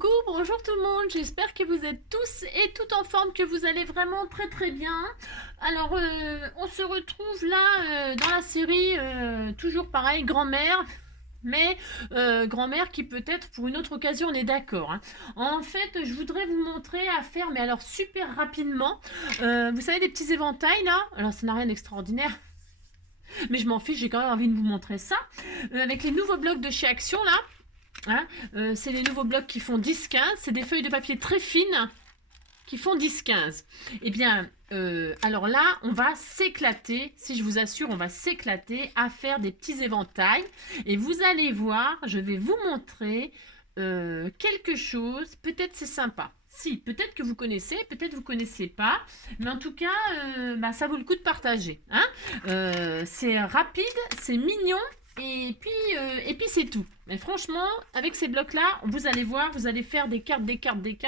Coucou, bonjour tout le monde, j'espère que vous êtes tous et toutes en forme, que vous allez vraiment très bien. Alors, on se retrouve là dans la série, toujours pareil, grand-mère, mais grand-mère qui peut-être pour une autre occasion, on est d'accord. Hein. En fait, je voudrais vous montrer à faire, mais alors super rapidement, vous savez, des petits éventails là, alors ça n'a rien d'extraordinaire. Mais je m'en fiche, j'ai quand même envie de vous montrer ça. Avec les nouveaux blocs de chez Action là, hein, c'est les nouveaux blocs qui font 10-15. C'est des feuilles de papier très fines qui font 10-15. Eh bien, alors là, on va s'éclater. Si je vous assure, on va s'éclater à faire des petits éventails. Et vous allez voir, je vais vous montrer quelque chose. Peut-être c'est sympa. Si, peut-être que vous connaissez, peut-être vous connaissez pas. Mais en tout cas, ça vaut le coup de partager. Hein, c'est rapide, c'est mignon. Et puis c'est tout. Mais franchement, avec ces blocs-là, vous allez voir, vous allez faire des cartes,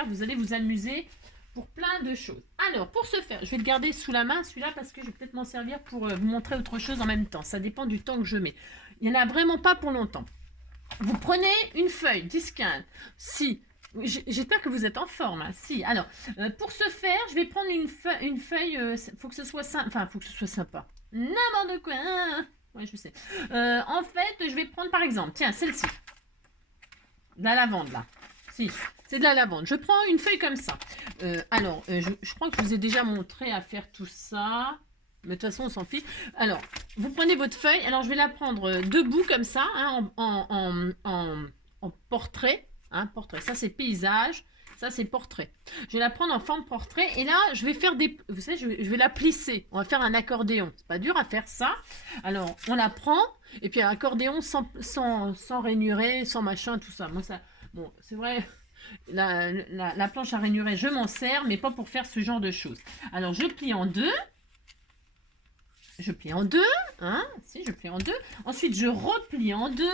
vous allez vous amuser pour plein de choses. Alors, pour ce faire, je vais le garder sous la main, celui-là, parce que je vais peut-être m'en servir pour vous montrer autre chose en même temps. Ça dépend du temps que je mets. Il n'y en a vraiment pas pour longtemps. Vous prenez une feuille, 10-15. Si, j'espère que vous êtes en forme. Hein. Si, alors, pour ce faire, je vais prendre une feuille, faut que ce soit sympa. Enfin, faut que ce soit sympa. N'importe quoi. Hein. Ouais, je sais. En fait, je vais prendre par exemple, tiens, celle-ci. De la lavande, là. Si, c'est de la lavande. Je prends une feuille comme ça. Je crois que je vous ai déjà montré à faire tout ça. Mais de toute façon, on s'en fiche. Alors, vous prenez votre feuille. Alors, je vais la prendre debout comme ça, hein, en portrait. Hein, portrait. Ça, c'est paysage. Ça, c'est portrait. Je vais la prendre en forme portrait. Et là, je vais faire des... Vous savez, je vais la plisser. On va faire un accordéon. C'est pas dur à faire ça. Alors, on la prend. Et puis, un accordéon sans rainuré, sans machin, tout ça. Moi, ça... Bon, c'est vrai... La planche à rainuré, je m'en sers. Mais pas pour faire ce genre de choses. Alors, je plie en deux. Je plie en deux. Hein, si, je plie en deux. Ensuite, je replie en deux.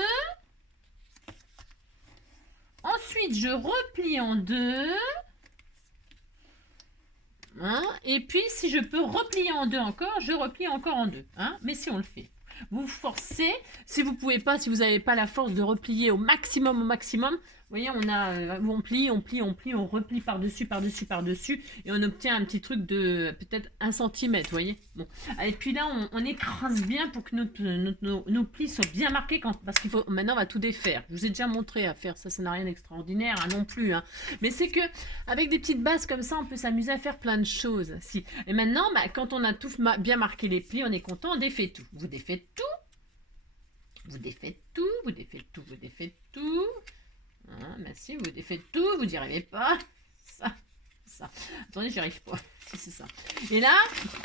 Ensuite, je replie en deux. Hein, et puis, si je peux replier en deux encore, je replie encore en deux. Hein, mais si on le fait. Vous forcez. Si vous pouvez pas, si vous n'avez pas la force de replier au maximum, vous voyez, on plie, on replie par-dessus, et on obtient un petit truc de peut-être 1 centimètre, vous voyez. Bon. Et puis là, on écrase bien pour que nos plis soient bien marqués, parce qu'il faut, maintenant, on va tout défaire. Je vous ai déjà montré à faire ça, ça n'a rien d'extraordinaire hein, non plus. Hein. Mais c'est que avec des petites bases comme ça, on peut s'amuser à faire plein de choses. Si. Et maintenant, quand on a tout bien marqué les plis, on est content, on défait tout. Vous défaites tout. Vous défaites tout, vous défaites tout, vous défaites tout. Hein, merci, vous défaites tout, vous n'y arrivez pas. Ça. Attendez, j'y arrive pas. C'est ça. Et là,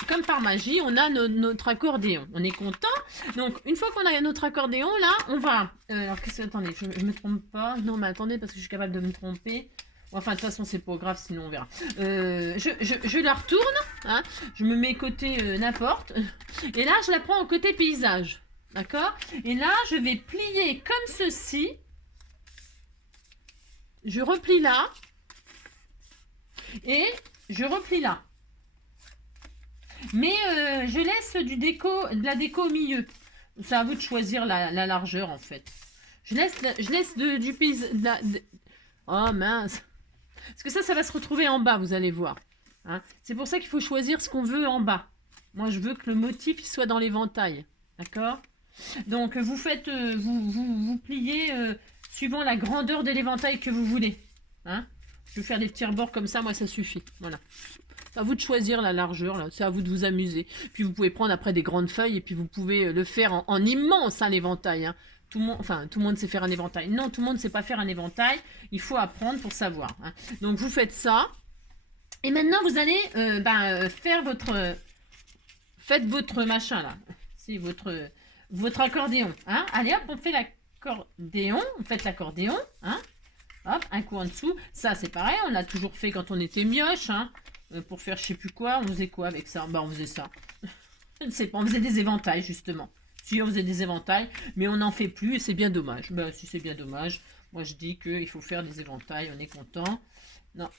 comme par magie, on a notre accordéon. On est content. Donc, une fois qu'on a notre accordéon, là, on va... alors, qu'est-ce que... Attendez, je me trompe pas. Non, mais attendez, parce que je suis capable de me tromper. Enfin, de toute façon, c'est pas grave, sinon on verra. Je la retourne. Hein, je me mets côté n'importe. Et là, je la prends au côté paysage. D'accord? Et là, je vais plier comme ceci. Je replie là. Et je replie là. Mais je laisse de la déco au milieu. C'est à vous de choisir la largeur, en fait. Je laisse du paysage... Oh, mince. Parce que ça va se retrouver en bas, vous allez voir. Hein, c'est pour ça qu'il faut choisir ce qu'on veut en bas. Moi, je veux que le motif il soit dans l'éventail. D'accord? Donc, vous faites, vous pliez suivant la grandeur de l'éventail que vous voulez. Hein, je vais faire des petits rebords comme ça, moi, ça suffit. Voilà. C'est à vous de choisir la largeur, là. C'est à vous de vous amuser. Puis, vous pouvez prendre après des grandes feuilles et puis vous pouvez le faire en immense, hein, l'éventail. Hein. Tout le monde sait faire un éventail. Non, tout le monde ne sait pas faire un éventail. Il faut apprendre pour savoir. Hein. Donc, vous faites ça. Et maintenant, vous allez faire faites votre machin, là. Si, votre accordéon. Hein. Allez, hop, on fait l'accordéon. Vous faites l'accordéon. Hein. Hop, un coup en dessous. Ça, c'est pareil. On l'a toujours fait quand on était mioche. Hein. Pour faire je sais plus quoi. On faisait quoi avec ça? On faisait ça. Je ne sais pas. On faisait des éventails, justement. Si, on faisait des éventails, mais on n'en fait plus et c'est bien dommage. Si c'est bien dommage, moi je dis qu'il faut faire des éventails, on est content. Non,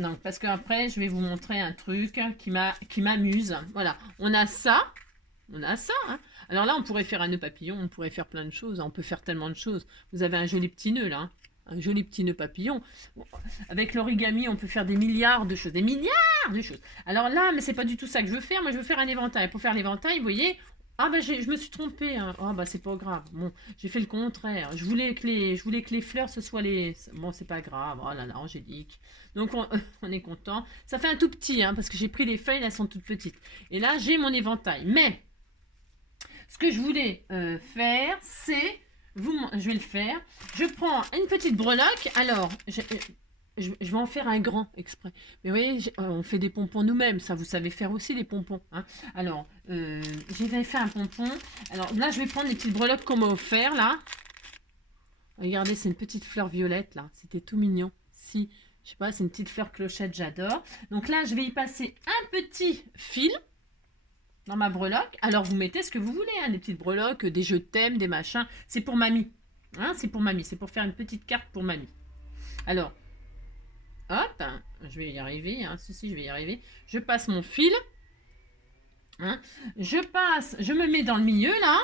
non, parce qu'après, je vais vous montrer un truc qui m'amuse. Voilà, on a ça. Hein. Alors là, on pourrait faire un nœud papillon, on pourrait faire plein de choses. On peut faire tellement de choses. Vous avez un joli petit nœud là. Hein. un joli petit nœud papillon. Bon, avec l'origami, on peut faire des milliards de choses, des milliards de choses. Alors là, mais c'est pas du tout ça que je veux faire. Moi, je veux faire un éventail. Pour faire l'éventail, vous voyez, ah bah je me suis trompée. Hein. Ah bah c'est pas grave. Bon, j'ai fait le contraire. Je voulais que les fleurs ce soit les. Bon, c'est pas grave. Oh là là, Angélique. Donc on est content. Ça fait un tout petit, hein, parce que j'ai pris les feuilles, elles sont toutes petites. Et là, j'ai mon éventail. Mais ce que je voulais faire, c'est je vais le faire. Je prends une petite breloque. Alors, je vais en faire un grand exprès. Mais vous voyez, on fait des pompons nous-mêmes. Ça, vous savez faire aussi les pompons. Hein. Alors, je vais faire un pompon. Alors là, je vais prendre les petites breloques qu'on m'a offert là. Regardez, c'est une petite fleur violette là. C'était tout mignon. Si, je sais pas, c'est une petite fleur clochette, j'adore. Donc là, je vais y passer un petit fil dans ma breloque. Alors vous mettez ce que vous voulez, hein, des petites breloques, des je t'aime, des machins. C'est pour mamie. Hein, c'est pour mamie. C'est pour faire une petite carte pour mamie. Alors, hop, je vais y arriver. Hein, ceci, je vais y arriver. Je passe mon fil. Hein, je me mets dans le milieu là.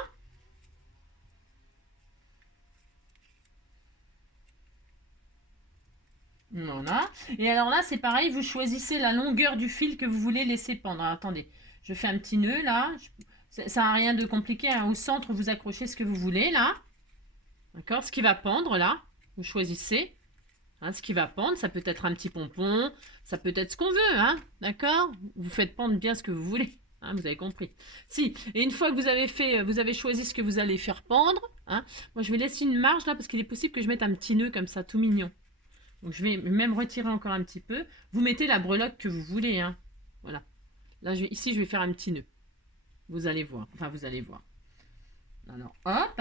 Voilà. Et alors là, c'est pareil, vous choisissez la longueur du fil que vous voulez laisser pendre. Alors, attendez, je fais un petit nœud là. Ça n'a rien de compliqué. Hein. Au centre, vous accrochez ce que vous voulez là. D'accord? Ce qui va pendre là, vous choisissez. Hein, ce qui va pendre, ça peut être un petit pompon, ça peut être ce qu'on veut. Hein. D'accord? Vous faites pendre bien ce que vous voulez. Hein, vous avez compris. Si, et une fois que vous avez choisi ce que vous allez faire pendre, hein, moi je vais laisser une marge là parce qu'il est possible que je mette un petit nœud comme ça, tout mignon. Donc je vais même retirer encore un petit peu. Vous mettez la breloque que vous voulez. Hein. Voilà. Là, ici, je vais faire un petit nœud. Vous allez voir. Enfin, vous allez voir. Alors, hop.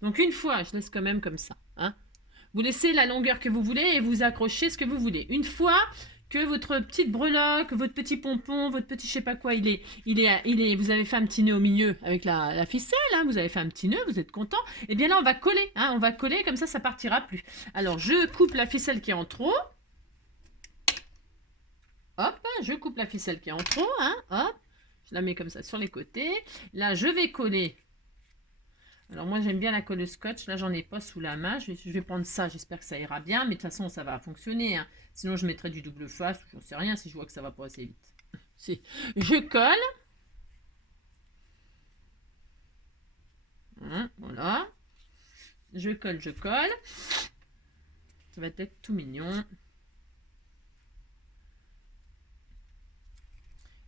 Donc une fois, je laisse quand même comme ça. Hein. Vous laissez la longueur que vous voulez et vous accrochez ce que vous voulez. Une fois que votre petite breloque, votre petit pompon, votre petit je sais pas quoi, vous avez fait un petit nœud au milieu avec la ficelle, hein, vous avez fait un petit nœud, vous êtes content. Et bien là, on va coller, hein, on va coller, comme ça partira plus. Alors, je coupe la ficelle qui est en trop. Hop, je coupe la ficelle qui est en trop, hein, hop. Je la mets comme ça sur les côtés. Là, je vais coller. Alors moi j'aime bien la colle scotch, là j'en ai pas sous la main, je vais prendre ça, j'espère que ça ira bien, mais de toute façon ça va fonctionner, hein. Sinon je mettrai du double face, je sais rien si je vois que ça va pas assez vite. Si. Je colle, hein, voilà, je colle, ça va être tout mignon.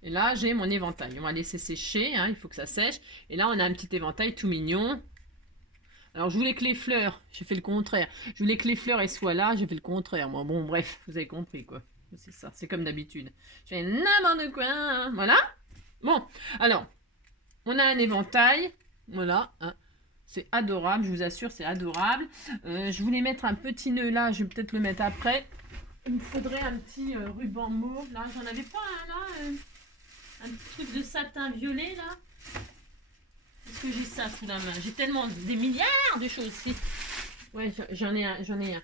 Et là j'ai mon éventail, on va laisser sécher, hein, il faut que ça sèche, et là on a un petit éventail tout mignon. Alors, je voulais que les fleurs, j'ai fait le contraire. Je voulais que les fleurs, elles soient là, j'ai fait le contraire. Moi, bon, bref, vous avez compris, quoi. C'est ça, c'est comme d'habitude. Je fais n'importe quoi, hein. Voilà. Bon, alors, on a un éventail. Voilà, hein. C'est adorable, je vous assure, c'est adorable. Je voulais mettre un petit nœud là, je vais peut-être le mettre après. Il me faudrait un petit ruban mauve, là. J'en avais pas un, là. Un petit truc de satin violet, là. Est-ce que j'ai ça sous la main? J'ai tellement des milliards de choses. Ouais, j'en ai un.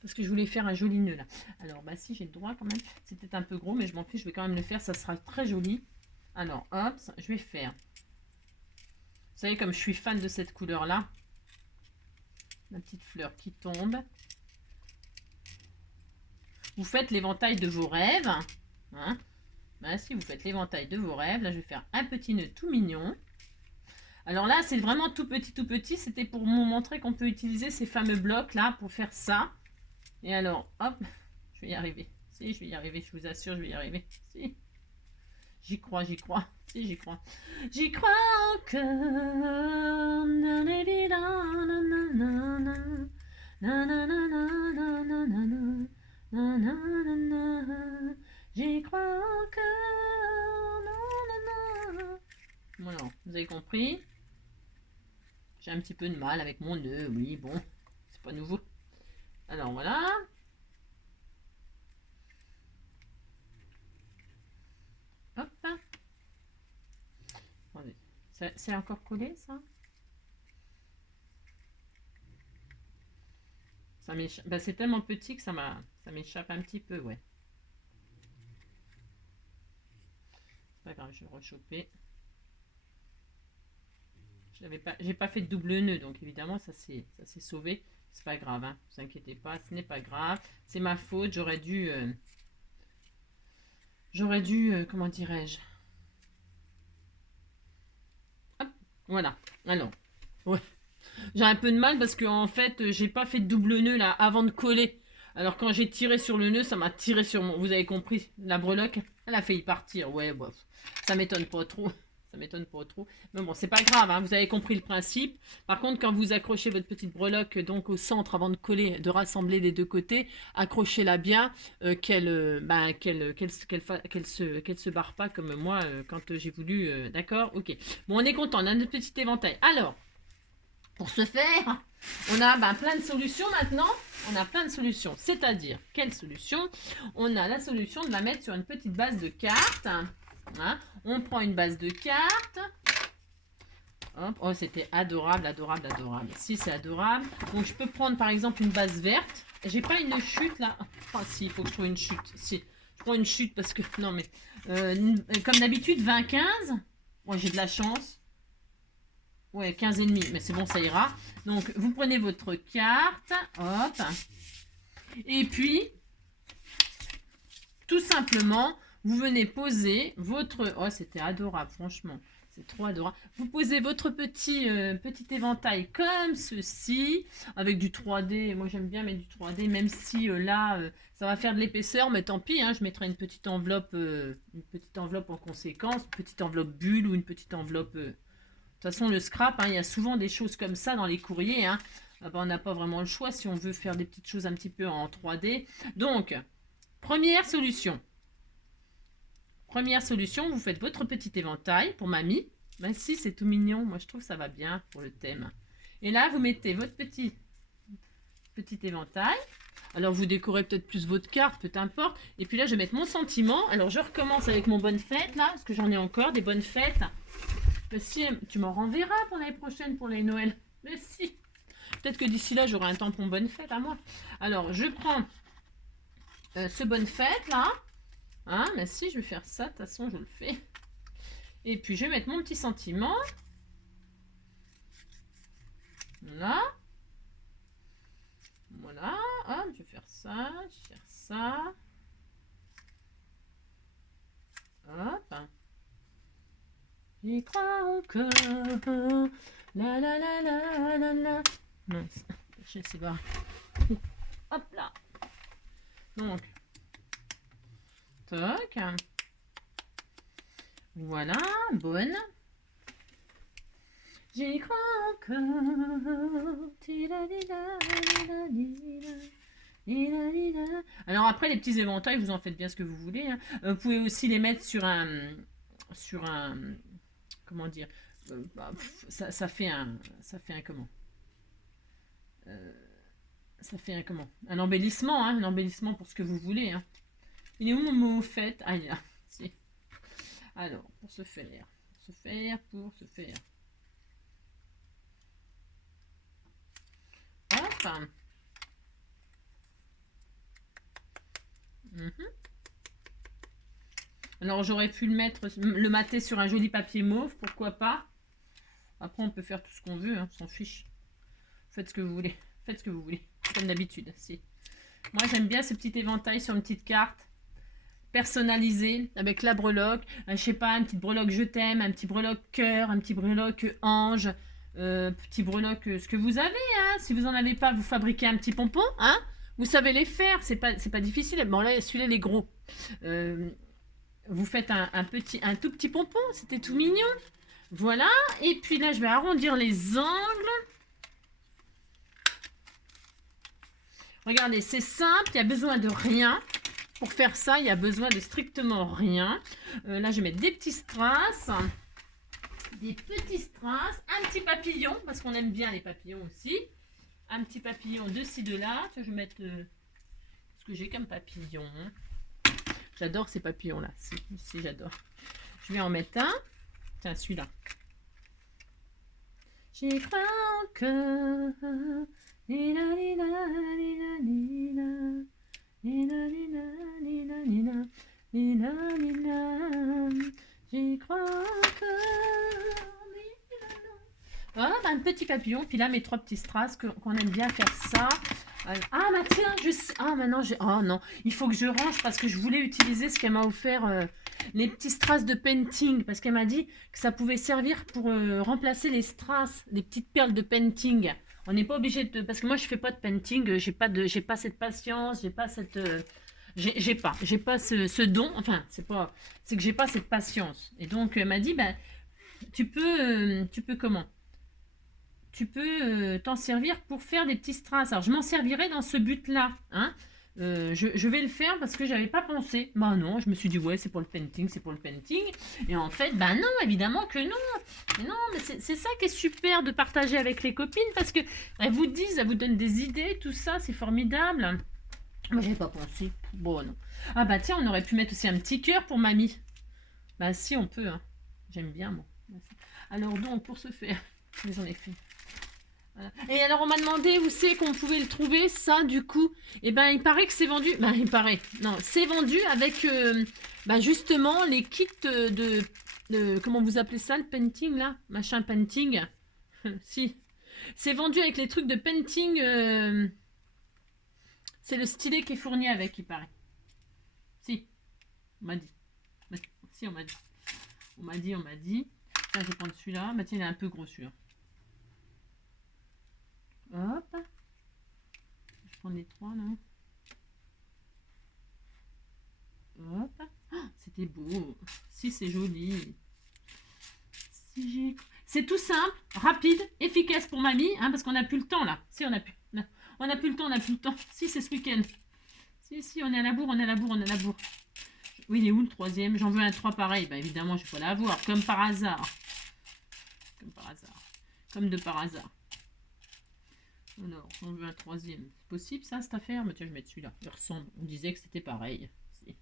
Parce que je voulais faire un joli nœud là. Alors, bah si, j'ai le droit quand même. C'est peut-être un peu gros, mais je m'en fiche, je vais quand même le faire. Ça sera très joli. Alors, hop, je vais faire. Vous savez, comme je suis fan de cette couleur-là. La petite fleur qui tombe. Vous faites l'éventail de vos rêves. Hein, bah si, vous faites l'éventail de vos rêves. Là, je vais faire un petit nœud tout mignon. Alors là, c'est vraiment tout petit, tout petit. C'était pour vous montrer qu'on peut utiliser ces fameux blocs là pour faire ça. Et alors, hop, je vais y arriver. Si, je vais y arriver, je vous assure, je vais y arriver. Si. J'y crois. Si, j'y crois. J'y crois encore. J'y crois encore. Voilà, vous avez compris? J'ai un petit peu de mal avec mon nœud, oui, bon, c'est pas nouveau. Alors voilà. Hop. Attendez. C'est encore collé, ça? Ça m'échappe. Bah, c'est tellement petit que ça m'échappe un petit peu, ouais. C'est pas grave, je vais le rechoper. J'ai pas fait de double nœud, donc évidemment, ça s'est sauvé. C'est pas grave, hein. Ne vous inquiétez pas, ce n'est pas grave. C'est ma faute, j'aurais dû... comment dirais-je? Hop, voilà. Alors, ouais. J'ai un peu de mal parce que en fait, j'ai pas fait de double nœud là avant de coller. Alors quand j'ai tiré sur le nœud, ça m'a tiré sur mon... Vous avez compris, la breloque, elle a failli partir. Ouais, bon, ça m'étonne pas trop. Ça m'étonne pas trop. Mais bon, c'est pas grave, hein, vous avez compris le principe. Par contre, quand vous accrochez votre petite breloque donc au centre avant de coller, de rassembler les deux côtés, accrochez-la bien, qu'elle se barre pas comme moi quand j'ai voulu. D'accord. Ok. Bon, on est content, on a notre petit éventail. Alors, pour ce faire, on a plein de solutions maintenant. On a plein de solutions. C'est-à-dire, quelle solution? On a la solution de la mettre sur une petite base de cartes. Hein, on prend une base de cartes. Hop. Oh, c'était adorable, adorable, adorable. Si, c'est adorable. Donc, je peux prendre par exemple une base verte. J'ai pas une chute là. Enfin, si, il faut que je trouve une chute. Si, je prends une chute parce que. Non, mais. Comme d'habitude, 20-15. Ouais, j'ai de la chance. Ouais, 15 et demi. Mais c'est bon, ça ira. Donc, vous prenez votre carte. Hop. Et puis, tout simplement. Vous venez poser votre... Oh, c'était adorable, franchement. C'est trop adorable. Vous posez votre petit éventail comme ceci, avec du 3D. Moi, j'aime bien mettre du 3D, même si là, ça va faire de l'épaisseur. Mais tant pis, hein, je mettrai une petite enveloppe en conséquence. Une petite enveloppe bulle ou une petite enveloppe... De toute façon, le scrap, hein, il y a souvent des choses comme ça dans les courriers. Hein. Ah ben, on n'a pas vraiment le choix si on veut faire des petites choses un petit peu en 3D. Donc, première solution. Première solution, vous faites votre petit éventail pour mamie. Ben si, c'est tout mignon. Moi, je trouve que ça va bien pour le thème. Et là, vous mettez votre petit éventail. Alors, vous décorez peut-être plus votre carte, peu importe. Et puis là, je vais mettre mon sentiment. Alors, je recommence avec mon bonne fête, là, parce que j'en ai encore des bonnes fêtes. Mais si, tu m'en renverras pour l'année prochaine, pour les Noël. Mais si. Peut-être que d'ici là, j'aurai un tampon bonne fête à moi. Alors, je prends ce bonne fête, là. Hein, mais si, je vais faire ça, de toute façon, je le fais. Et puis, je vais mettre mon petit sentiment. Là. Voilà. Hop, je vais faire ça, je vais faire ça. Hop. J'y crois encore. La la la la la la. Non, je sais pas. Hop là. Donc. Toc. Voilà, bonne. J'y crois encore. Alors après, les petits éventails, vous en faites bien ce que vous voulez. Hein. Vous pouvez aussi les mettre sur un comment dire, ça fait un comment ça fait un comment, un embellissement, hein, un embellissement pour ce que vous voulez. Hein. Il est où mon mot fait? Ah, il est là. Si. Alors, pour se faire. Hop. Alors, j'aurais pu le mater sur un joli papier mauve, pourquoi pas. Après, on peut faire tout ce qu'on veut, hein, on s'en fiche. Faites ce que vous voulez. Faites ce que vous voulez. Comme d'habitude. Si. Moi, j'aime bien ce petit éventail sur une petite carte. Personnalisé avec la breloque, je sais pas, un petit breloque je t'aime, un petit breloque cœur, un petit breloque ange, petit breloque ce que vous avez, hein. Si vous en avez pas, vous fabriquez un petit pompon, hein. Vous savez les faire, c'est pas difficile. Bon là, celui-là les gros. Vous faites un tout petit pompon, c'était tout mignon. Voilà, et puis là je vais arrondir les angles. Regardez, c'est simple, il n'y a besoin de rien. Pour faire ça, il n'y a besoin de strictement rien. Là, je vais mettre des petits strass. Des petits strass. Un petit papillon, parce qu'on aime bien les papillons aussi. Un petit papillon de ci, de là. Je vais mettre ce que j'ai comme papillon. J'adore ces papillons-là. Si, j'adore. Je vais en mettre un. Tiens, celui-là. J'y crois encore. Lila, lila, lila, lila. Nina, nina, nina, nina, nina, nina, j'y crois encore. Oh, un un petit papillon, puis là mes 3 petits strass qu'on aime bien faire ça. Ah bah tiens, je sais. Ah maintenant j'ai. Oh non, il faut que je range parce que je voulais utiliser ce qu'elle m'a offert, les petits strass de painting, parce qu'elle m'a dit que ça pouvait servir pour remplacer les strass, les petites perles de painting. On n'est pas obligé de, parce que moi je fais pas de painting, j'ai pas cette patience, j'ai pas cette, j'ai pas ce don. Enfin c'est que j'ai pas cette patience. Et donc elle m'a dit bah tu peux comment? Tu peux t'en servir pour faire des petits strass. Alors je m'en servirai dans ce but-là, hein. Je vais le faire parce que j'avais pas pensé. Bah non, je me suis dit ouais c'est pour le painting, c'est pour le painting. Et en fait bah non, évidemment que non. Mais non, mais c'est ça qui est super de partager avec les copines parce que elles vous disent, elles vous donnent des idées, tout ça, c'est formidable. Moi j'avais pas pensé. Bon non. Ah bah tiens, on aurait pu mettre aussi un petit cœur pour mamie. Bah si on peut, hein. J'aime bien moi. Alors donc pour ce faire, j'en ai fait. Voilà. Et alors on m'a demandé où c'est qu'on pouvait le trouver, ça du coup. Et ben il paraît que c'est vendu. Ben il paraît. Non, c'est vendu avec ben, justement les kits comment vous appelez ça, le painting là, machin painting. Si. C'est vendu avec les trucs de painting. C'est le stylet qui est fourni avec, il paraît. Si. On m'a dit. Si on m'a dit. On m'a dit. Tiens, je vais prendre celui-là. Bah tiens, il est un peu gros celui-là. Hop. Je prends les 3, non? Hop. Oh, c'était beau. Si, c'est joli. Si c'est tout simple, rapide, efficace pour mamie, hein, parce qu'on n'a plus le temps là. Si, on n'a plus le temps, on n'a plus le temps. Si, c'est ce week-end. Si, on est à la bourre, on est à la bourre, on est à la bourre. Oui, il est où le 3e? J'en veux un 3 pareil. Bah évidemment, je ne vais pas l'avoir, comme par hasard. Comme par hasard. Comme de par hasard. Alors, j'en veux un 3e. C'est possible ça, cette affaire? Mais tiens, je vais mettre celui-là. Il ressemble. On disait que c'était pareil. Si.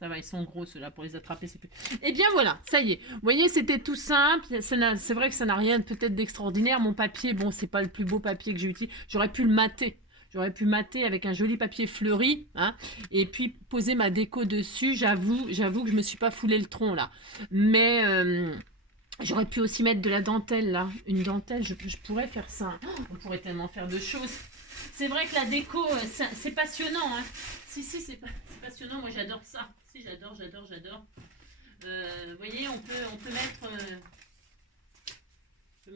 Ça va, ils sont gros ceux-là pour les attraper. C'est plus... Et bien voilà, ça y est. Vous voyez, c'était tout simple. C'est vrai que ça n'a rien peut-être d'extraordinaire. Mon papier, bon, c'est pas le plus beau papier que j'ai utilisé. J'aurais pu le mater. J'aurais pu mater avec un joli papier fleuri, hein, et puis poser ma déco dessus. J'avoue que je me suis pas foulé le tronc là. Mais j'aurais pu aussi mettre de la dentelle là. Une dentelle, je pourrais faire ça. Oh, on pourrait tellement faire de choses. C'est vrai que la déco, c'est passionnant. Hein. Si, c'est passionnant. Moi, j'adore ça. Si, j'adore. Vous voyez, on peut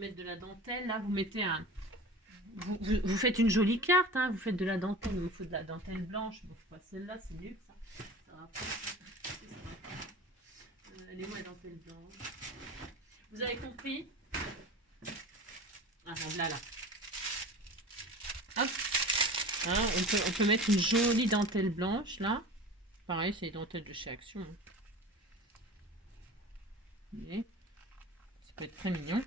mettre de la dentelle. Là, vous mettez un... Vous faites une jolie carte, hein, vous faites de la dentelle, il me faut de la dentelle blanche. Bon, pas celle-là, c'est nul ça. Ça va pas. Elle est où la dentelle blanche? Vous avez compris? Ah, bon, là. Hop. Hein, on peut mettre une jolie dentelle blanche là. Pareil, c'est les dentelles de chez Action. Hein. Vous voyez? Ça peut être très mignon.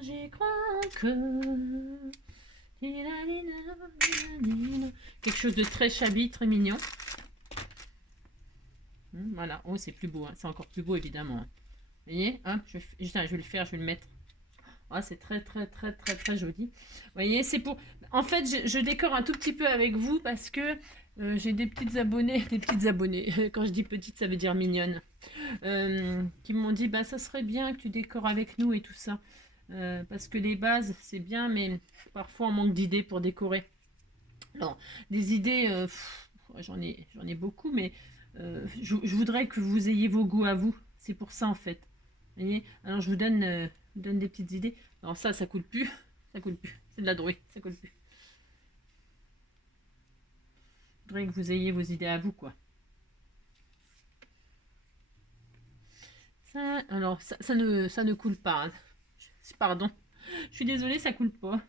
J'y crois que... Quelque chose de très chabi, très mignon. Voilà. Oh, c'est plus beau. Hein. C'est encore plus beau, évidemment. Vous voyez, hop, je vais le faire, je vais le mettre. Oh, c'est très joli. Vous voyez, c'est pour... En fait, je décore un tout petit peu avec vous parce que j'ai des petites abonnées. Quand je dis petites, ça veut dire mignonnes. Qui m'ont dit, bah, ça serait bien que tu décores avec nous et tout ça. Parce que les bases, c'est bien, mais parfois on manque d'idées pour décorer. Alors, des idées, j'en ai beaucoup, mais je voudrais que vous ayez vos goûts à vous. C'est pour ça, en fait. Vous voyez? Alors, je vous donne des petites idées. Alors ça coule plus. Ça coule plus. C'est de la drouille. Ça coule plus. Je voudrais que vous ayez vos idées à vous, quoi. Ça, alors, ça ne coule pas. Hein. Pardon. Je suis désolée, ça coule pas.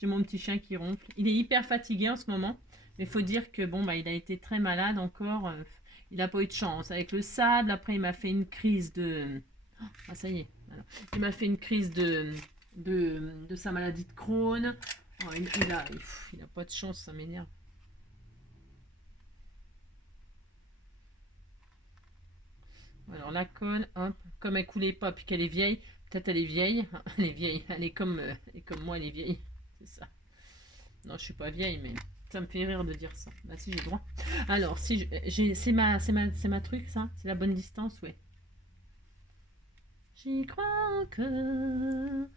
J'ai mon petit chien qui ronfle. Il est hyper fatigué en ce moment. Mais il faut dire que bon, bah, il a été très malade encore. Il n'a pas eu de chance. Avec le sable, après, il m'a fait une crise de... Ah, ça y est. Alors, il m'a fait une crise de sa maladie de Crohn. Oh, il a pas de chance, ça m'énerve. Alors la colle, hop, comme elle coulait pas puis qu'elle est vieille, peut-être elle est vieille. Elle est vieille, elle est comme moi, elle est vieille. C'est ça. Non, je suis pas vieille, mais Ça me fait rire de dire ça. Bah si, j'ai le droit. Alors, si c'est ma truc, ça. C'est la bonne distance, ouais. J'y crois que...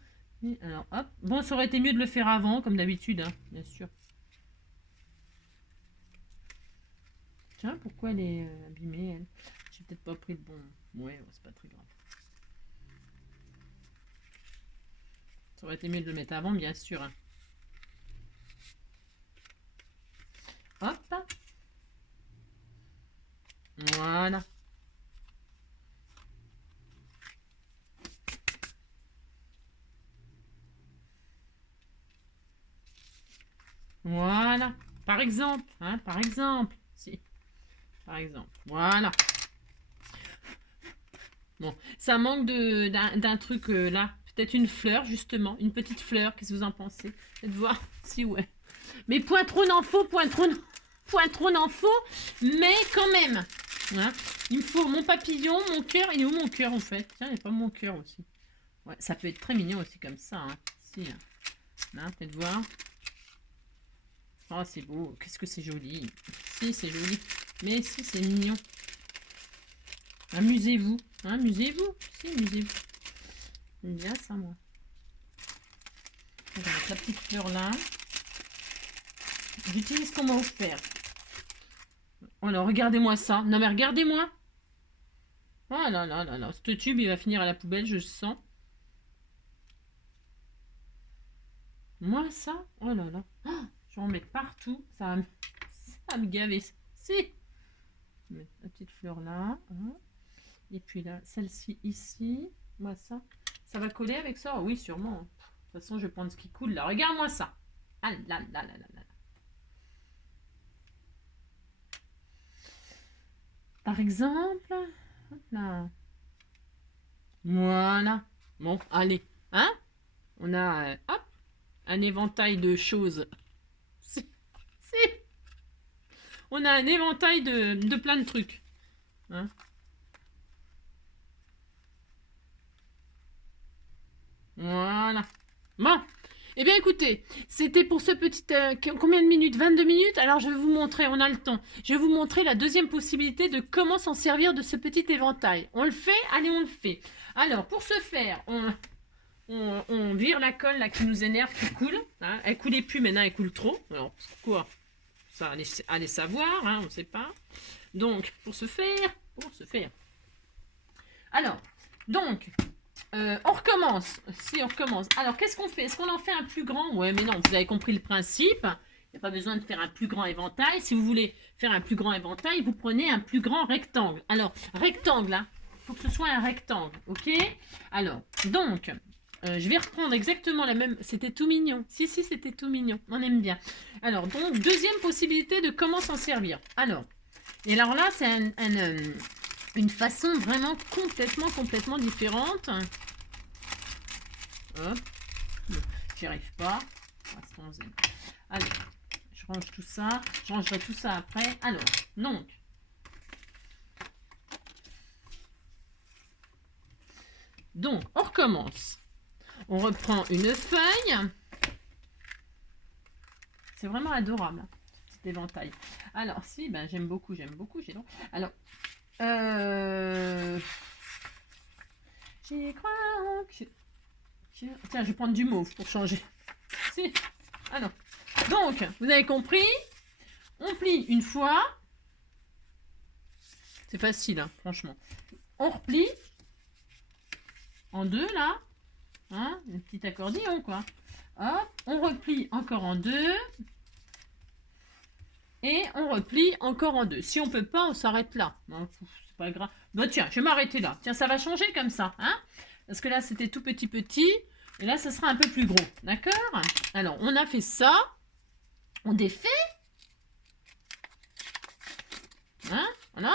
Alors, hop. Bon, ça aurait été mieux de le faire avant, comme d'habitude, hein, bien sûr. Tiens, pourquoi elle est abîmée, elle? J'ai peut-être pas pris le bon... Ouais, c'est pas très grave. Ça aurait été mieux de le mettre avant, bien sûr. Hein. Hop. Voilà. Voilà. Par exemple. Hein, par exemple. Si. Par exemple. Voilà. Bon, ça manque d'un truc là. Peut-être une fleur, justement. Une petite fleur. Qu'est-ce que vous en pensez? Faites voir si ouais. Mais point trop n'en faut, point trop n'en faut. Mais quand même. Hein, il me faut mon papillon, mon cœur. Il est où mon cœur en fait? Tiens, il n'y a pas mon cœur aussi. Ouais, ça peut être très mignon aussi comme ça. Hein. Si, hein. Là, faites voir. Oh, c'est beau. Qu'est-ce que c'est joli. Si, c'est joli. Mais si, c'est mignon. Amusez-vous. Hein, amusez-vous. Si, amusez-vous. J'aime bien ça, moi. On va mettre la petite fleur là. J'utilise ce qu'on m'a offert. Alors, regardez-moi ça. Non, mais regardez-moi. Oh là là là là. Ce tube, il va finir à la poubelle, je sens. Moi, ça. Oh là là. Oh, je vais en mettre partout. Ça va me gaver. Si. Je vais mettre la petite fleur là. Hein. Et puis là, celle-ci ici. Moi, ça. Ça va coller avec ça? Oui, sûrement. De toute façon, je vais prendre ce qui coule là. Regarde-moi ça. Ah là là là là là. Par exemple, hop là. Voilà. Bon, allez. Hein? On a, hop, un éventail de choses. Si. On a un éventail de plein de trucs. Hein? Voilà. Bon. Eh bien, écoutez, c'était pour ce petit... combien de minutes? 22 minutes? Alors, je vais vous montrer, on a le temps. Je vais vous montrer la deuxième possibilité de comment s'en servir de ce petit éventail. On le fait? Allez, on le fait. Alors, pour ce faire, on vire la colle là qui nous énerve, qui coule. Hein. Elle coulait plus, maintenant elle coule trop. Alors, pourquoi? Ça, allez savoir, hein, on ne sait pas. Donc, pour ce faire... Alors, donc... on recommence. Si, on recommence. Alors, qu'est-ce qu'on fait? Est-ce qu'on en fait un plus grand? Ouais, mais non, vous avez compris le principe. Il n'y a pas besoin de faire un plus grand éventail. Si vous voulez faire un plus grand éventail, vous prenez un plus grand rectangle. Alors, rectangle, là, il faut que ce soit un rectangle, ok? Alors, donc, je vais reprendre exactement la même... C'était tout mignon. Si, c'était tout mignon. On aime bien. Alors, donc, deuxième possibilité de comment s'en servir. Alors, et alors là, c'est une façon vraiment complètement différente. Hop. J'y arrive pas. Allez, je range tout ça. Je rangerai tout ça après. Alors, donc, on recommence. On reprend une feuille. C'est vraiment adorable, cet éventail. Alors, si, ben, j'aime beaucoup. Alors, j'y crois que... Tiens, je vais prendre du mauve pour changer. Si. Alors, donc, vous avez compris. On plie une fois. C'est facile, hein, franchement. On replie en deux, là. Hein, un petit accordéon, quoi. Hop, on replie encore en deux. Et on replie encore en deux. Si on peut pas, on s'arrête là. C'est pas grave. Bon, tiens, je vais m'arrêter là. Tiens, ça va changer comme ça, hein. Parce que là, c'était tout petit. Et là, ça sera un peu plus gros. D'accord? Alors, on a fait ça. On défait. Hein? Voilà.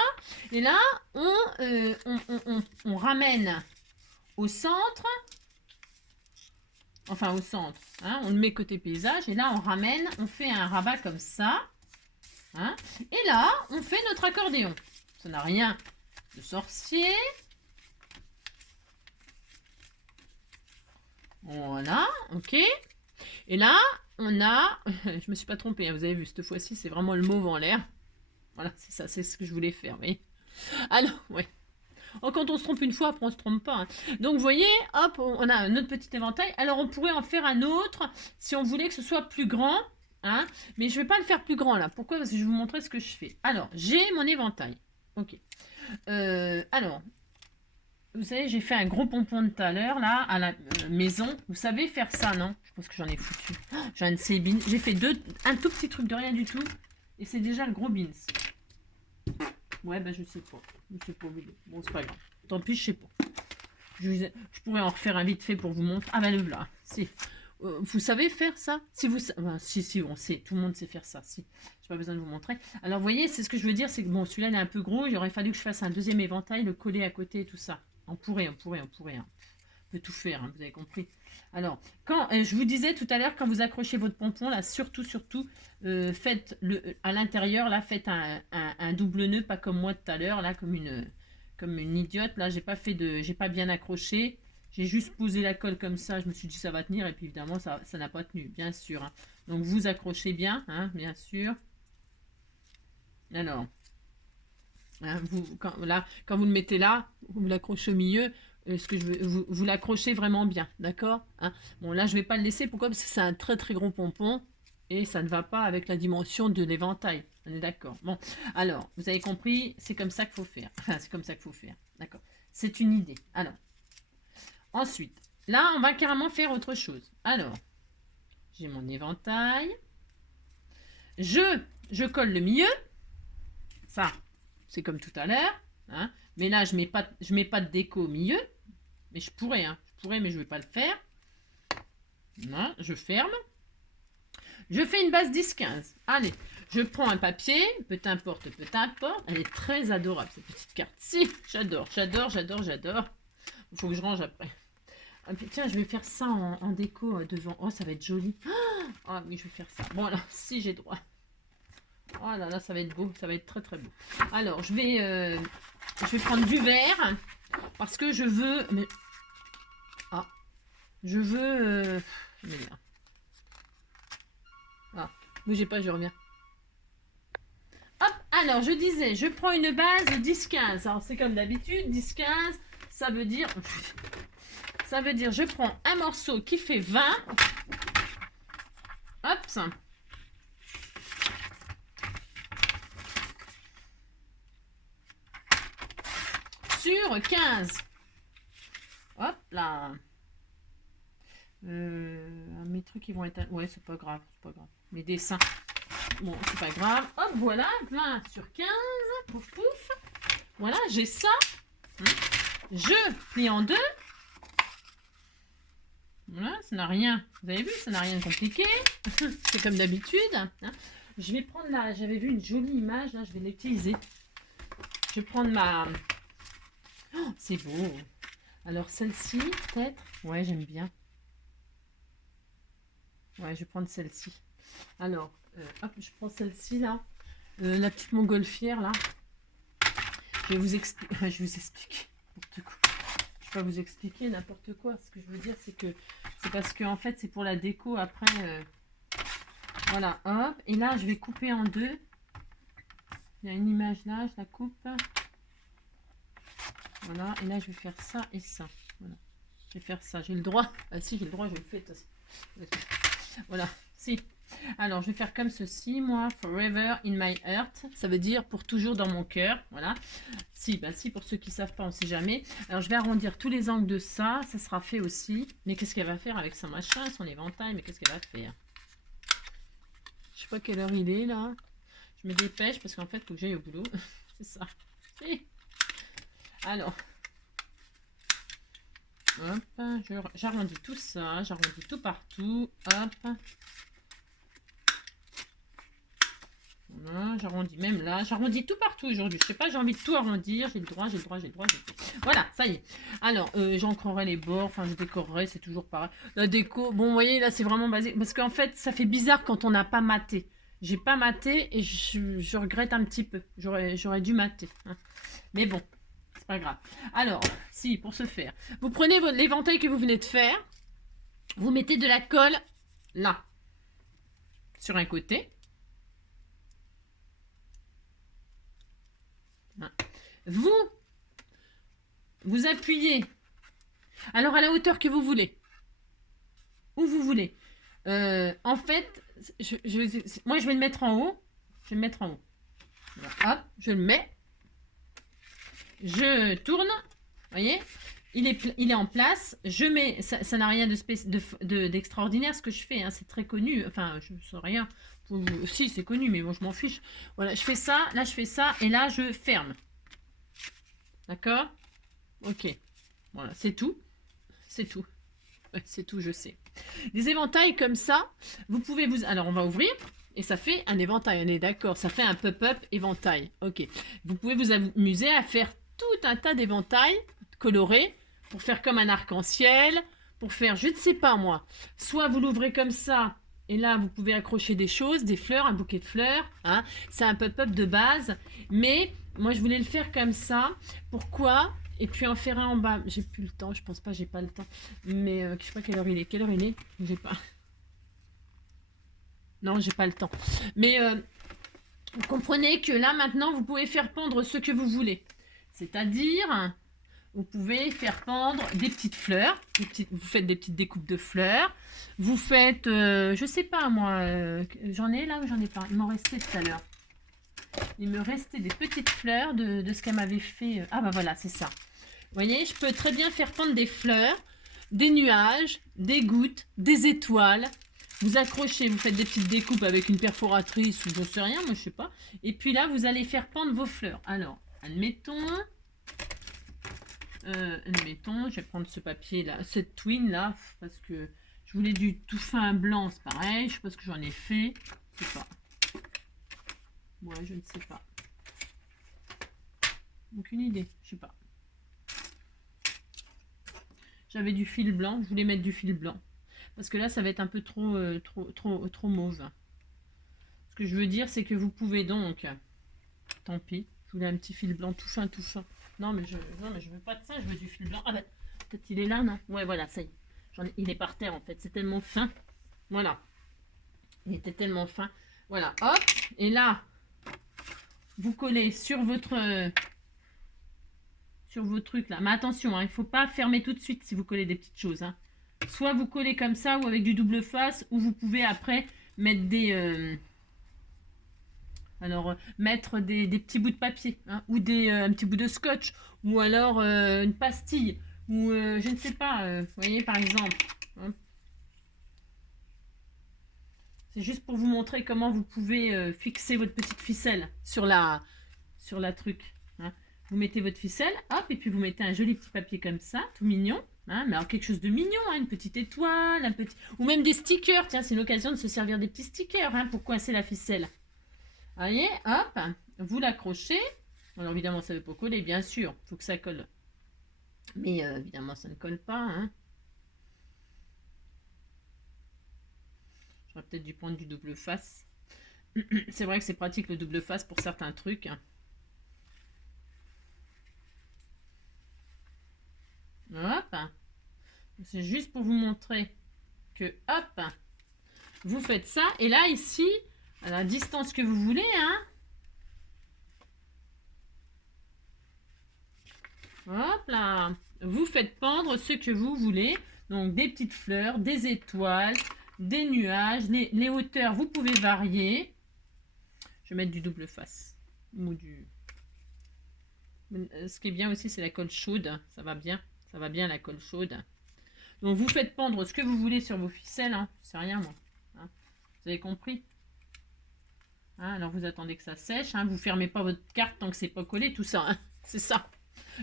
Et là, on ramène au centre. Enfin, au centre. Hein? On le met côté paysage. Et là, on ramène. On fait un rabat comme ça. Hein? Et là, on fait notre accordéon. Ça n'a rien de sorcier. Voilà, ok. Et là, on a, je me suis pas trompée, hein, vous avez vu, cette fois-ci, c'est vraiment le mauve en l'air. Voilà, c'est ça, c'est ce que je voulais faire, vous voyez. Alors, ouais. Oh, quand on se trompe une fois, après on se trompe pas. Hein. Donc, vous voyez, hop, on a un autre petit éventail. Alors, on pourrait en faire un autre si on voulait que ce soit plus grand. Hein, mais je vais pas le faire plus grand là. Pourquoi? Parce que je vais vous montrer ce que je fais. Alors, j'ai mon éventail. Ok. Alors, vous savez, j'ai fait un gros pompon de tout à l'heure là à la maison. Vous savez faire ça, non? Je pense que j'en ai foutu. Oh, j'ai un Cébine. J'ai fait un tout petit truc de rien du tout. Et c'est déjà le gros beans. Ouais, ben je sais pas. Je sais pas. Bon, c'est pas grave. Tant pis, je sais pas. Je pourrais en refaire un vite fait pour vous montrer. Ah ben le voilà. Si. Vous savez faire ça? Si vous, si, on sait. Tout le monde sait faire ça. Si. J'ai pas besoin de vous montrer. Alors, vous voyez, c'est ce que je veux dire, c'est que bon, celui-là est un peu gros. Il aurait fallu que je fasse un deuxième éventail, le coller à côté et tout ça. On pourrait. Hein. On peut tout faire. Hein, vous avez compris. Alors, quand je vous disais tout à l'heure, quand vous accrochez votre pompon, là, surtout, faites à l'intérieur, là, faites un double nœud, pas comme moi tout à l'heure, là, comme une idiote. Là, j'ai pas bien accroché. J'ai juste posé la colle comme ça. Je me suis dit ça va tenir et puis évidemment ça n'a pas tenu, bien sûr. Hein. Donc vous accrochez bien, hein, bien sûr. Alors, hein, quand vous le mettez là, vous l'accrochez au milieu. Ce que je veux, vous l'accrochez vraiment bien, d'accord, hein. Bon là je vais pas le laisser, pourquoi? Parce que c'est un très très gros pompon et ça ne va pas avec la dimension de l'éventail, on est d'accord. Bon, alors vous avez compris, c'est comme ça qu'il faut faire, enfin c'est comme ça qu'il faut faire, d'accord, c'est une idée. Alors ensuite, là on va carrément faire autre chose. Alors j'ai mon éventail, je colle le milieu, ça c'est comme tout à l'heure, hein. Mais là je mets pas de déco au milieu. Mais je pourrais, hein. Je pourrais, mais je ne vais pas le faire. Non, je ferme. Je fais une base 10-15. Allez, je prends un papier, peu importe. Elle est très adorable, cette petite carte. Si, j'adore. Il faut que je range après. Ah, puis, tiens, je vais faire ça en déco devant. Oh, ça va être joli. Ah oui, je vais faire ça. Bon, alors, si j'ai droit. Oh là là, ça va être beau. Ça va être très très beau. Alors, je vais prendre du vert. Parce que je veux... Mais... Ah, je veux... Ah, bougez pas, je reviens. Hop, alors je disais, je prends une base 10-15. Alors c'est comme d'habitude, 10-15, ça veut dire... je prends un morceau qui fait 20. Hop, ça. Sur 15. Hop là. Mes trucs ils vont être... Ouais, c'est pas grave. Mes dessins. Bon, c'est pas grave. Hop, voilà. 20 sur 15. Pouf, pouf. Voilà, j'ai ça. Je plie en deux. Voilà, ça n'a rien. Vous avez vu, ça n'a rien de compliqué. C'est comme d'habitude. Hein. Je vais prendre là. J'avais vu une jolie image. Là, je vais l'utiliser. Je vais prendre ma... Oh, c'est beau. Alors, celle-ci, peut-être. Ouais, j'aime bien. Ouais, je vais prendre celle-ci. Alors, hop, je prends celle-ci, là. La petite montgolfière, là. Je vais vous expliquer. Je vais vous expliquer n'importe quoi. Je vais pas vous expliquer n'importe quoi. Ce que je veux dire, c'est que... C'est parce que, en fait, c'est pour la déco, après... Voilà, hop. Et là, je vais couper en deux. Il y a une image là, je la coupe. Voilà, et là, je vais faire ça et ça. Voilà. Je vais faire ça. J'ai le droit. Ah si, j'ai le droit, je le fais. Voilà, si. Alors, je vais faire comme ceci, moi. Forever in my heart. Ça veut dire pour toujours dans mon cœur. Voilà. Si, bah si, pour ceux qui ne savent pas, on ne sait jamais. Alors, je vais arrondir tous les angles de ça. Ça sera fait aussi. Mais qu'est-ce qu'elle va faire avec son machin, son éventail? Mais qu'est-ce qu'elle va faire? Je sais pas quelle heure il est, là. Je me dépêche parce qu'en fait, il faut que j'aille au boulot. C'est ça. Si. Alors... Hop, j'arrondis tout ça, j'arrondis tout partout, hop. Voilà, j'arrondis même là, j'arrondis tout partout aujourd'hui. Je sais pas, j'ai envie de tout arrondir, j'ai le droit. Voilà, ça y est. Alors, j'ancrerai les bords, enfin je décorerai, c'est toujours pareil. La déco, bon, vous voyez, là c'est vraiment basique, parce qu'en fait, ça fait bizarre quand on n'a pas maté. J'ai pas maté et je regrette un petit peu. J'aurais dû mater. Hein. Mais bon. Pas grave. Alors, si, pour ce faire, vous prenez l'éventail que vous venez de faire, vous mettez de la colle là. sur un côté. Vous appuyez, alors à la hauteur que vous voulez, où vous voulez. En fait, moi je vais le mettre en haut. Je vais le mettre en haut. Voilà, hop, je le mets. Je tourne. Vous voyez, il est en place. Je mets, ça n'a rien d'extraordinaire ce que je fais. Hein, c'est très connu. Enfin, je ne sais rien. Si, c'est connu, mais bon, je m'en fiche. Voilà, je fais ça. Là, je fais ça. Et là, je ferme. D'accord? Ok. Voilà, c'est tout. C'est tout. Ouais, c'est tout, je sais. Des éventails comme ça, vous pouvez vous... Alors, on va ouvrir. Et ça fait un éventail, on est d'accord. Ça fait un pop-up éventail. Ok. Vous pouvez vous amuser à faire tout un tas d'éventails colorés pour faire comme un arc-en-ciel, pour faire, je ne sais pas moi, soit vous l'ouvrez comme ça, et là vous pouvez accrocher des choses, des fleurs, un bouquet de fleurs. Hein. C'est un pop-up de base, mais moi je voulais le faire comme ça. Pourquoi ? Et puis en faire un en bas. J'ai plus le temps, je pense pas, j'ai pas le temps. Mais je sais pas quelle heure il est. Quelle heure il est ? J'ai pas. Non, j'ai pas le temps. Mais vous comprenez que là, maintenant, vous pouvez faire pendre ce que vous voulez. C'est-à-dire, vous pouvez faire pendre des petites fleurs. Vous faites des petites découpes de fleurs. Vous faites, je sais pas moi, j'en ai là ou j'en ai pas. Il m'en restait tout à l'heure. Il me restait des petites fleurs de ce qu'elle m'avait fait. Ah bah voilà, c'est ça. Vous voyez, je peux très bien faire pendre des fleurs, des nuages, des gouttes, des étoiles. Vous accrochez, vous faites des petites découpes avec une perforatrice ou j'en sais rien, moi je sais pas. Et puis là, vous allez faire pendre vos fleurs. Alors, admettons, je vais prendre ce papier là, cette twine là, parce que je voulais du tout fin blanc, c'est pareil. Je sais pas ce que j'en ai fait, je sais pas. Ouais, je ne sais pas. Aucune idée, je sais pas. J'avais du fil blanc, je voulais mettre du fil blanc. Parce que là, ça va être un peu trop mauve. Ce que je veux dire, c'est que vous pouvez donc... Tant pis, je voulais un petit fil blanc tout fin, tout fin. Non, mais je veux pas de ça, je veux du fil blanc. Ah ben, peut-être il est là, non? Ouais, voilà, ça y est. Il est par terre, en fait. C'est tellement fin. Voilà. Il était tellement fin. Voilà, hop. Et là, vous collez sur vos trucs, là. Mais attention, hein, il ne faut pas fermer tout de suite si vous collez des petites choses, hein. Soit vous collez comme ça ou avec du double face, ou vous pouvez après mettre des mettre des petits bouts de papier, hein, ou un petit bout de scotch, ou alors une pastille, ou je ne sais pas, vous voyez par exemple. Hein. C'est juste pour vous montrer comment vous pouvez fixer votre petite ficelle sur la truc. Hein. Vous mettez votre ficelle, hop, et puis vous mettez un joli petit papier comme ça, tout mignon. Hein, mais alors quelque chose de mignon, hein, une petite étoile, ou même des stickers. Tiens, c'est l'occasion de se servir des petits stickers hein, pour coincer la ficelle. Vous voyez, hop, vous l'accrochez. Alors évidemment, ça ne veut pas coller, bien sûr, il faut que ça colle. Mais évidemment, ça ne colle pas. Hein. J'aurais peut-être dû prendre du double face. C'est vrai que c'est pratique le double face pour certains trucs. Hop. C'est juste pour vous montrer que, hop, vous faites ça. Et là, ici, à la distance que vous voulez, hein. Hop là. Vous faites pendre ce que vous voulez. Donc, des petites fleurs, des étoiles, des nuages. Les hauteurs, vous pouvez varier. Je vais mettre du double face. Ou du... Ce qui est bien aussi, c'est la colle chaude. Ça va bien. Ça va bien la colle chaude. Donc vous faites pendre ce que vous voulez sur vos ficelles. Hein. C'est rien moi. Hein. Vous avez compris hein. Alors vous attendez que ça sèche. Hein. Vous fermez pas votre carte tant que c'est pas collé. Tout ça. Hein. C'est ça.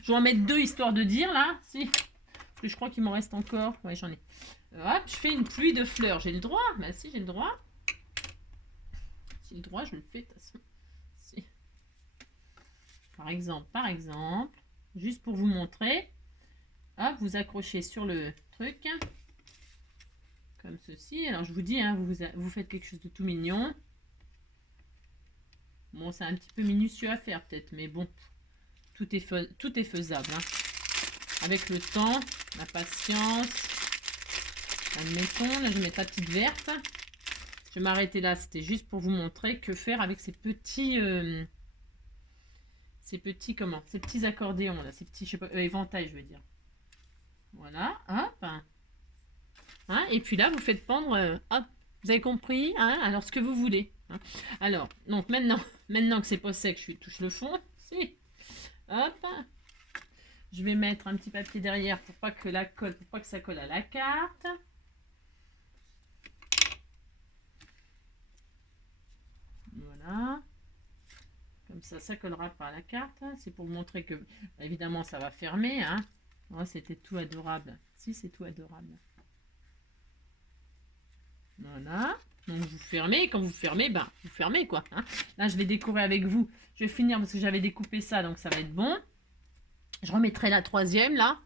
Je vais en mettre deux histoire de dire là. Si. Parce que je crois qu'il m'en reste encore. Ouais j'en ai. Hop, je fais une pluie de fleurs. J'ai le droit. Bah si j'ai le droit. Si j'ai le droit je le fais de toute façon. Si. Par exemple. Juste pour vous montrer. Hop, vous accrochez sur le truc, comme ceci. Alors, je vous dis, hein, vous faites quelque chose de tout mignon. Bon, c'est un petit peu minutieux à faire, peut-être, mais bon, tout est faisable. Hein. Avec le temps, la patience. Admettons, là, je vais mettre la petite verte. Je vais m'arrêter là. C'était juste pour vous montrer que faire avec ces petits... ces petits accordéons, là. Ces petits, je sais pas, éventails, je veux dire. Voilà, hop. Hein, et puis là, vous faites pendre, hop. Vous avez compris, hein, alors ce que vous voulez. Hein. Alors, donc maintenant que c'est pas sec, je touche le fond. Si. Hop. Je vais mettre un petit papier derrière pour pas que ça colle à la carte. Voilà. Comme ça collera pas à la carte. C'est pour vous montrer que, évidemment, ça va fermer. Hein. Oh, c'était tout adorable. Si, c'est tout adorable. Voilà. Donc vous fermez, et quand vous fermez, ben vous fermez quoi. Hein. Là je vais décorer avec vous. Je vais finir parce que j'avais découpé ça, donc ça va être bon. Je remettrai la troisième là.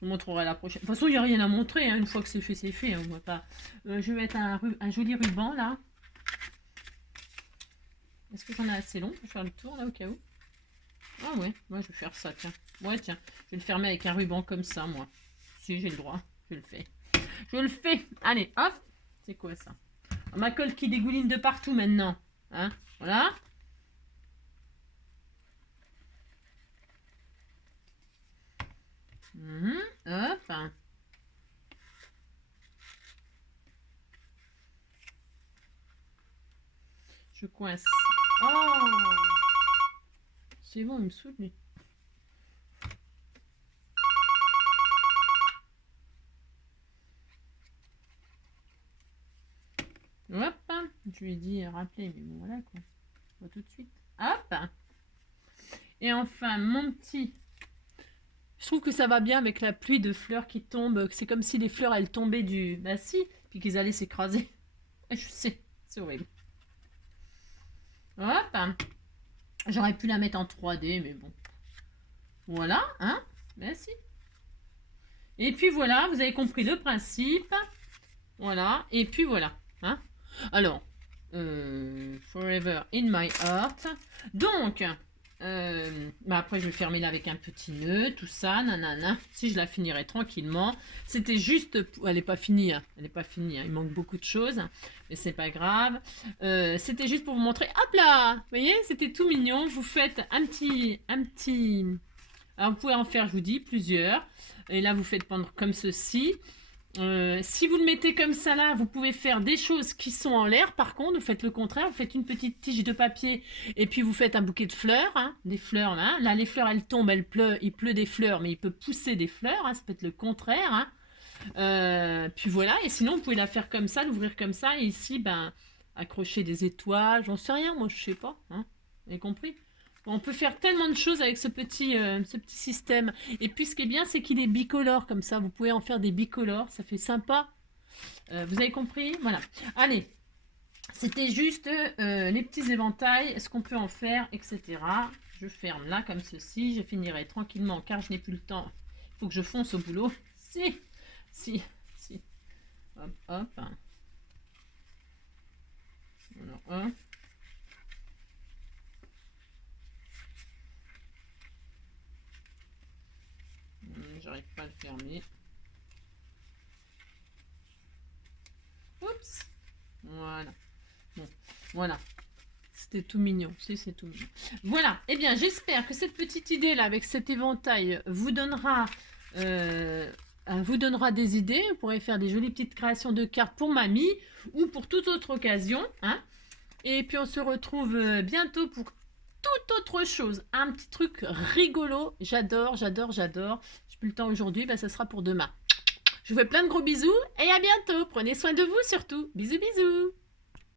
Je vous montrerai la prochaine. De toute façon, il n'y a rien à montrer. Hein. Une fois que c'est fait, c'est fait. Hein. On voit pas. Je vais mettre un joli ruban là. Est-ce que j'en ai assez long pour faire le tour là au cas où? Ah ouais, moi je vais faire ça, tiens. Ouais, tiens. Je vais le fermer avec un ruban comme ça, moi. Si j'ai le droit, je le fais. Je le fais. Allez, hop. C'est quoi ça? Ma colle qui dégouline de partout maintenant. Hein, voilà. Hop. Je coince. Oh! C'est bon, il me saoule, lui. Hop, je lui ai dit rappeler, mais bon voilà quoi. Pas tout de suite. Hop. Et enfin, mon petit. Je trouve que ça va bien avec la pluie de fleurs qui tombe. C'est comme si les fleurs elles tombaient du. Bah si, puis qu'ils allaient s'écraser. Je sais, c'est horrible. Hop. J'aurais pu la mettre en 3D, mais bon. Voilà, hein. Merci. Et puis voilà, vous avez compris le principe. Voilà, et puis voilà. Hein. Alors, Forever in my heart. Donc, bah après je vais fermer là avec un petit nœud, tout ça, nanana. Si je la finirai tranquillement. C'était juste, elle n'est pas finie, hein. Elle n'est pas finie. Hein. Il manque beaucoup de choses, mais c'est pas grave. C'était juste pour vous montrer. Hop là, vous voyez, c'était tout mignon. Vous faites un petit. Alors vous pouvez en faire, je vous dis, plusieurs. Et là vous faites pendre comme ceci. Si vous le mettez comme ça là, vous pouvez faire des choses qui sont en l'air. Par contre, vous faites le contraire. Vous faites une petite tige de papier et puis vous faites un bouquet de fleurs. Hein, des fleurs là. Là, les fleurs, elles tombent, il pleut des fleurs, mais il peut pousser des fleurs. Hein, ça peut être le contraire. Hein. Puis voilà. Et sinon, vous pouvez la faire comme ça, l'ouvrir comme ça. Et ici, ben, accrocher des étoiles. J'en sais rien, moi, je sais pas. Hein, vous avez compris? On peut faire tellement de choses avec ce petit système. Et puis ce qui est bien, c'est qu'il est bicolore comme ça. Vous pouvez en faire des bicolores. Ça fait sympa. Vous avez compris? Voilà. Allez. C'était juste les petits éventails. Ce qu'on peut en faire, etc. Je ferme là comme ceci. Je finirai tranquillement car je n'ai plus le temps. Il faut que je fonce au boulot. Si. Hop, hop. Alors, un. J'arrive pas à le fermer. Oups. Voilà. Bon, voilà. C'était tout mignon. Si, c'est tout mignon. Voilà. Eh bien, j'espère que cette petite idée-là, avec cet éventail, vous donnera des idées. Vous pourrez faire des jolies petites créations de cartes pour mamie ou pour toute autre occasion. Hein. Et puis, on se retrouve bientôt pour toute autre chose. Un petit truc rigolo. J'adore. Plus le temps aujourd'hui, ben ça sera pour demain. Je vous fais plein de gros bisous et à bientôt. Prenez soin de vous surtout. Bisous.